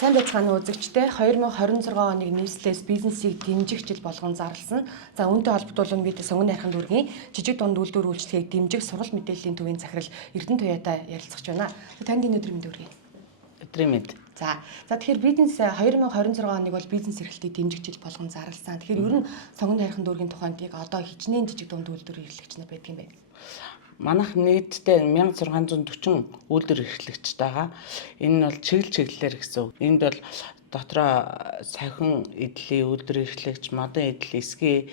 Сайн байцгаана уу үзэгчдээ 2026 оны нийслэлээс бизнесийг дэмжих жил болгон зарласан. За үүнтэй холбогдуулан бид сонгон найрхан дүүргийн жижиг дунд үйлдвэр үйлчлэгийг дэмжих сургалт мэдээллийн төвийн захирал Эрдэнэ Туяатай ярилцах байна. Танд энэ өдрийн мэнд хүргэе. Өдрийн мэнд. За тэгэхээр бизнес 2026 оныг бол бизнес эрхлэлтийг дэмжих жил болгон зарласан. Тэгэхээр ер нь сонгон найрхан дүүргийн тухайд одоо хичнээн жижиг дунд үйлдвэр эрхлэгч нар байдаг юм байна. Манайх нийтдээ 1640 үйлдвэр эрхлэгчтэй байгаа. Энэ нь бол чиглэлээр гэсэн үг. Энд бол дотроо сахин эдлийн үйлдвэр эрхлэгч, модон эдэл, эсгий,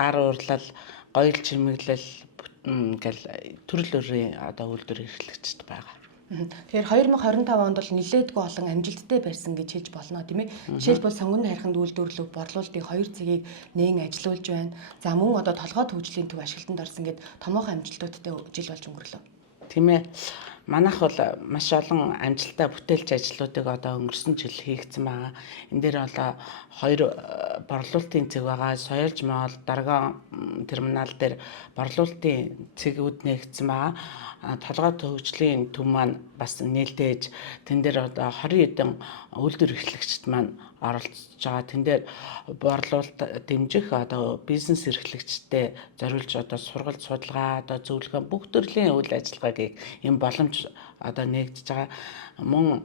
гар урлал, гоёл чимэглэл гэл төрөл бүрийн одоо үйлдвэр эрхлэгчтэй байгаа. Тэгэхээр 2025 онд бол нэлээдгүй олон амжилттай барьсан гэж хэлж болно тийм ээ. Жишээлбэл сонгон хайрханд үйлдвэрлэх борлуулалтын 2 цагийг нээн ажилуулж байна. За мөн одоо толгой төвжлийн төв ашиглалтанд орсон гэд томоохон амжилтуудтай жил болж өнгөрлөө. Тийм ээ. Манайх бол маш олон амжилттай бүтээлч ажлуудыг одоо өнгөрсөн жил хийгдсэн байгаа. Энэ дээр бол 2 борлуулалтын цэг байгаа. Соёлж моол Дарган терминал дээр борлуулалтын цэгүүд нэгдсэн байгаа. Толгой төвчлийн төв маань бас нээлтээж тэн дээр одоо 20 хэдэн үйлдвэр эрхлэгчд маань оролцож байгаа. Тэн дээр борлуулалт дэмжих одоо бизнес эрхлэгчтэй зориулж одоо сургалт судалгаа одоо зөвлөгөө бүх төрлийн үйл ажиллагаагийг юм боломж одоо нэгдэж байгаа. Мөн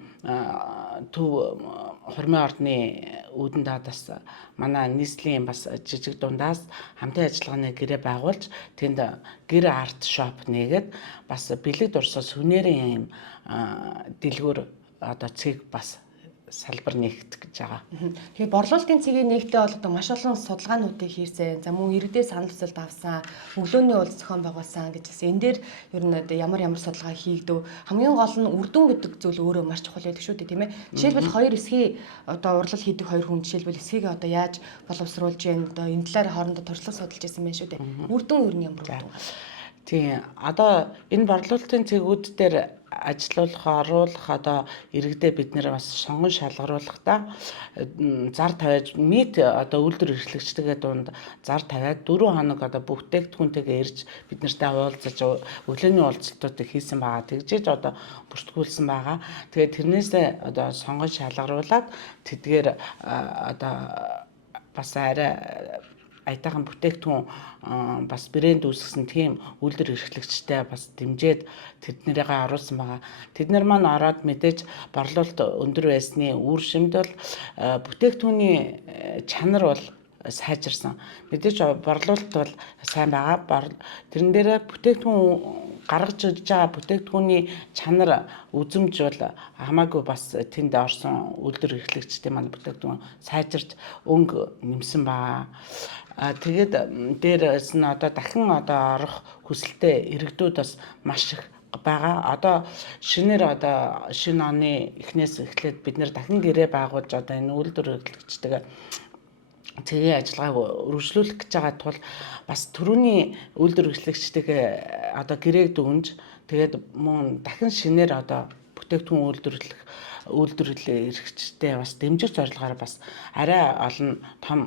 төв хормын ордны үүдэн даадаас манай нийслэлийн бас жижиг дундаас хамтын ажиллагааны гэрээ байгуулж тэнд гэр арт шоп нээгээд бас бэлэг дурсал сүнэрийн юм дэлгүүр одоо цэг бас салбар нэгтгэж гэж байгаа. Тэгэхээр борлуулалтын цэгийн нэгтээ бол одоо маш олон судалгаануудыг хийсэн. За мөн иргэдээ санал хүсэлт авсан, өглөөний уулз зохион байгуулсан гэж хэлсэн. Энэ дээр ер нь ямар судалгаа хийгдэв. Хамгийн гол нь үр дүн гэдэг зүйл өөрөө маш чухал байдаг шүү дээ, тийм ээ. Жишээлбэл 2 эсхий одоо урлал хийдэг 2 хүн жишээлбэл эсхийг одоо яаж боловсруулж яах одоо энэ талаар хоорондоо туршлага судалж ирсэн байх шүү дээ. Үр дүн ер нь ямар үр дүн? Тийм. Одоо энэ борлуулалтын цэгүүд дээр ажиллах, оруулах одоо иргэдээ бид нэр бас сонгон шалгаруулахдаа зар тавиаж нийт одоо үйлдвэр эрхлэгчдийн дунд зар тавиад 4 хоног одоо бүтээгдэхүүнтэйгээ ирж бид нартай уулзаж өглөөний уулзалтуудыг хийсэн байгаа. Тэгжээж одоо бүртгүүлсэн байгаа. Тэгээд тэрнээсээ одоо сонгон шалгаруулад тэдгээр одоо бас арай айтайхан бүтээгдэхүүн бас брэнд үүсгэсэн тийм үйлдвэр эрхлэгчтэй бас дэмжиж тэднэрийгээ оруулсан байгаа. Тэд нар маань ороод мэдээж борлуулалт өндөр байсны үр шимд бол бүтээгдэхүүний чанар бол сайжирсан. Мэдээж борлуулалт бол сайн байгаа. Тэрэн дээрээ бүтээгдэхүүн гаргаж ирж байгаа бүтээгдэхүүний чанар үзэмж бол хамаагүй бас тэнд орсон үйлдвэр эрхлэгчдийн маань бүтээгдэхүүн сайжирч өнгө нэмсэн байгаа. Тэгээд дээрээс нь одоо дахин одоо орох хүсэлтэй иргэдүүд бас маш их байгаа. Одоо шинээр одоо шинэ оны эхнээс эхлээд бид нэр дахин гэрээ байгуулж одоо энэ үйлдвэр эрхлэгчтэйгээ цэгийн ажиллагааг өргөжлүүлэх гэж байгаа тул бас түрүүний үйлдвэр эрхлэгчтэйгээ одоо гэрээг дүнж тэгээд мөн дахин шинээр одоо бүтээгдэхүүн үйлдвэрлэх эрхлэгчтэй бас дэмжих зорилгоор бас арай олон том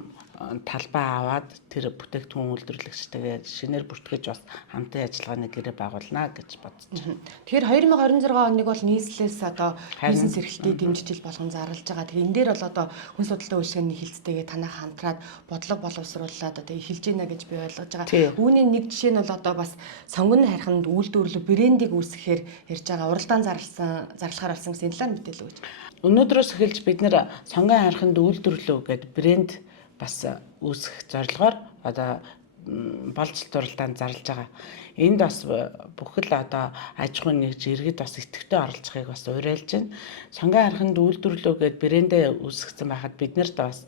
талбай аваад тэр бүтээгдэхүүн үйлдвэрлэгчтэйгээ шинээр бүртгэж бас хамтын ажиллагааны гэрээ байгуулна гэж бодож байна. Тэгэхээр 2026 оныг бол нийслэлээс одоо бизнес эрхлэлтийг дэмжиж болгон зарлаж байгаа. Тэгээ энэ дээр бол одоо хүн судалтай үйлчилгээний хилцтэйгээ танах хамтраад бодлого боловсруулад одоо эхэлж байна гэж би ойлгож байгаа. Үүний нэг жишээ нь бол одоо бас сонгон хайрханд үйлдвэрлэх брендийг үүсгэхээр ярьж байгаа. Уралдаан зарлахаар болсон гэсэн энэ талаар мэдээлэл өгч. Өнөөдрөөс эхэлж бид нэр сонгон хайрханд үйлдвэрлэв гэдэг брэнд бас үүсгэх зорилгоор одоо болцолт уралдаанд зарлаж байгаа. Энд бас бүхэл одоо аж ахуйн нэгж иргэд бас идэвхтэй оролцохыг бас уриалж байна. Сонгон хайрханд үйлдвэрлэв гэдэг брэндээ үүсгэсэн байхад бид нарт бас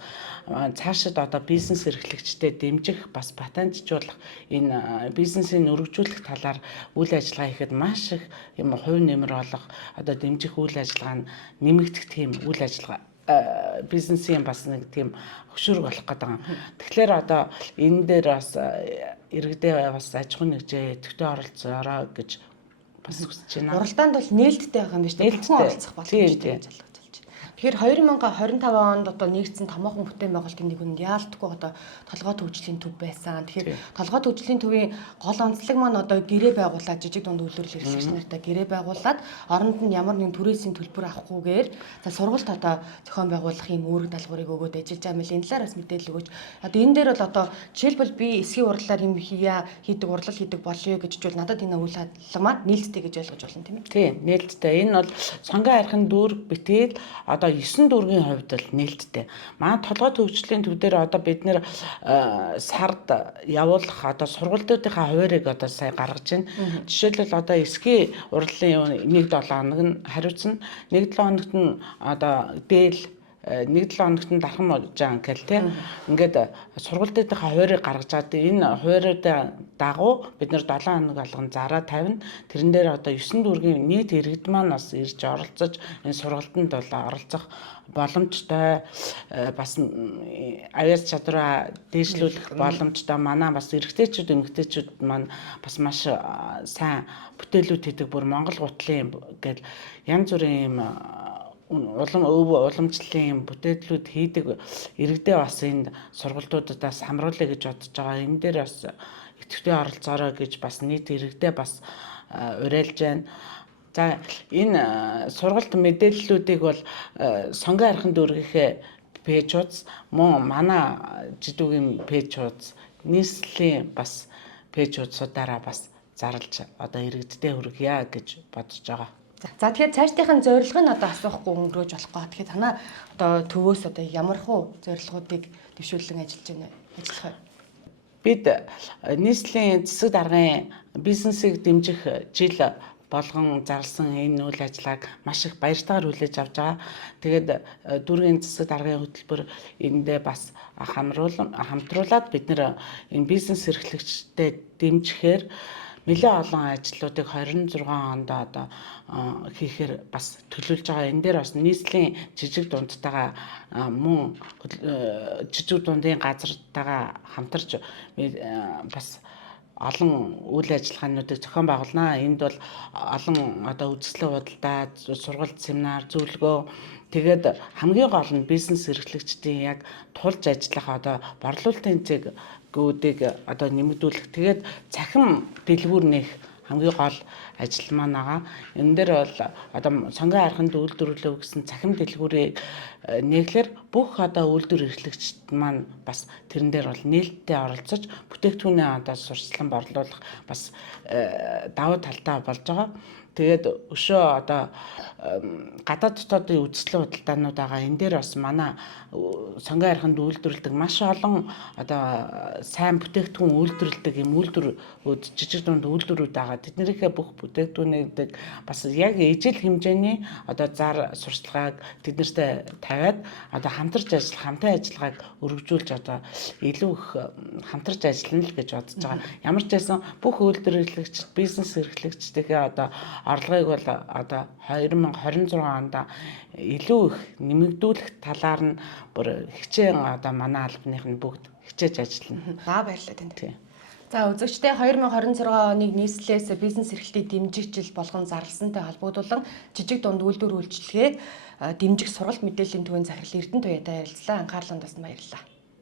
цаашид одоо бизнес эрхлэгчтэй дэмжих бас патентжуулах энэ бизнесийг өргөжүүлэх талаар үйл ажиллагаа хийхэд маш их юм хувь нэмэр олох одоо дэмжих үйл ажиллагаа нэмэгдэх тийм үйл ажиллагаа бизнесийн бас нэг тийм хөшүүрэг болох гэдэг. Тэгэхээр одоо энэ дээр бас иргэдээ бас аж ахуйн нэгжээ идэвхтэй оролцоорой гэж бас хүсэж байна. Уралдаанд бол нээлттэй байгаа юм биш үү? Хүн оролцох боломжтой гэж залгаж байна. Тэгэхээр 2025 онд одоо нэгдсэн томоохон бүтээн байгуулалтын нэг үнд яалтгүй одоо толгой төвчлийн төв байсан. Тэгэхээр толгой төвчлийн төвийн гол онцлог маань одоо гэрээ байгуулаад жижиг дунд үйлдвэрлэл эрхлэгч нартай гэрээ байгуулад оронд нь ямар нэгэн түрээсийн төлбөр авахгүйгээр за сургалт одоо зохион байгуулах юм үүрэг даалгаврыг өгөөд ажиллаж байгаа мэт энэ талаараас мэдээлэл өгөөч. Одоо энэ дээр бол одоо жишээлбэл би эсгийн уралдаар юм хийдэг урлал хийдэг болъё гэж бол надад энэ үйл хадлага маань нээлттэй гэж ойлгож болно тийм ээ. Тийм, нээлттэй. Энэ бол сонгон архын дүүрэг битгээл одоо 9 дүүргийн хувьд бол нээлттэй. Манай толгой төвчлийн төв дээр одоо бид нэр сард явуулах одоо сургалтуудынхаа хуваарийг одоо сая гаргаж байна. Жишээлбэл одоо эсгийн урлагийн 1-7 хоног нь хариуцна. 1-7 хоногт нь одоо дээл 1-7 хоногт нь дархан можаан гэл тийм. Ингээд сургалтынхаа хуваарийг гаргаж чад энэ хувааруудаа дагуу бид нэр 7 хоног болгон зараа тавина. Тэрэн дээр одоо 9 дүүргийн нийт иргэд маань бас ирж оролцож энэ сургалтанд бол оролцох боломжтой бас авьяас чадвараа дээшлүүлэх боломжтой манай бас эрэгтэйчүүд эмэгтэйчүүд маань бас маш сайн бүтээлүүд хийдэг бүр Монгол гутлын гэл янз бүрийн юм уламжлалын бүтээлүүд хийдэг иргэдээ бас энэ сургалтуудаас хамруулъя гэж бодож байгаа. Энэ дээр бас идэвхтэй оролцоорой гэж бас нийт иргэдээ бас уриалж байна. За энэ сургалт мэдээллүүдийг бол сонгон архын дүүргийнхээ пэйжуудс мөн манай жидүүгийн пэйжуудс нийслэлийн бас пэйжуудсуудаараа бас зарлж одоо иргэддээ хүргье гэж бодож байгаа. За тэгэхээр цаашдынхаа зорилго нь одоо асуухгүй өнгөрөөж болохгүй. Тэгэхээр танаа одоо төвөөс одоо ямар хуу зорилгоодыг дэвшүүлэн ажиллаж байна ажиллах вэ? Бид нийслэлийн засаг даргын бизнесийг дэмжих жил болгон зарласан энэ үйл ажиллагааг маш их баяртайгаар хүлээж авч байгаа. Тэгээд дүүргийн засаг даргын хөтөлбөр эндээ бас хамтруулад бид нэр энэ бизнес эрхлэгчдэд дэмжихээр нэлээд олон ажлуудыг 26 онд одоо хийхээр бас төлөвлөж байгаа. Энэ дээр бас нийслэлийн жижиг дундтайгаа мөн жижиг дундын газартайгаа хамтарч бас олон үйл ажиллагаануудыг зохион байгуулнаа. Энд бол олон одоо үзэсгэлэн худалдаа, сургалт, семинар, зөвлөгөө тэгээд хамгийн гол нь бизнес эрхлэгчдийн яг тулж ажиллах одоо борлуулалтын зэгүүдийг одоо нэмэгдүүлэх. Тэгээд цахим дэлгүүр нээх хамгийн гол ажил маань байгаа. Энэ дээр бол одоо сонгон арханд үйлдвэрлэв гэсэн цахим дэлгүүрийг нээхлээр бүх одоо үйлдвэр эрхлэгчид маань бас тэрэн дээр бол нээлттэй оролцож бүтээгдэхүүнээ одоо сурчлан борлуулах бас давуу талтай болж байгаа. Тэгээд өшөө одоо гадаад дотоодын үзэсгэлэн худалдаанууд байгаа. Энэ дээр бас манай сонгон арханд үйлдвэрлэдэг маш олон одоо сайн бүтээгдэхүүн үйлдвэрлэдэг юм үйлдвэрүүд жижиг дунд үйлдвэрүүд байгаа. Тэднийхээ бүх бүтээгдэхүүнүүдийг бас яг ижил хэмжээний одоо зар сурчлагыг тэднэртэй тавиад одоо хамтарч хамтын ажиллагааг өргөжүүлж одоо илүү их хамтарч ажиллана л гэж бодож байгаа. Ямар ч байсан бүх үйлдвэр эрхлэгчид, бизнес эрхлэгчдийнхээ одоо орлогыг бол одоо 2026 онд илүү их нэмэгдүүлэх талаар нь бүр хичээн одоо манай албаных нь бүгд хичээж ажиллана. Баярлалаа танд. За үзэгчдээ 2026 оныг нийслэлээс бизнес эрхлэлтийг дэмжих жил болгон зарласантай холбогдуулан жижиг дунд үйлдвэр үйлчилгээг дэмжих сургалт мэдээллийн төвийн захирал Эрдэнэ Туяатай ярилцлаа. Анхаарлаа тусна баярлалаа.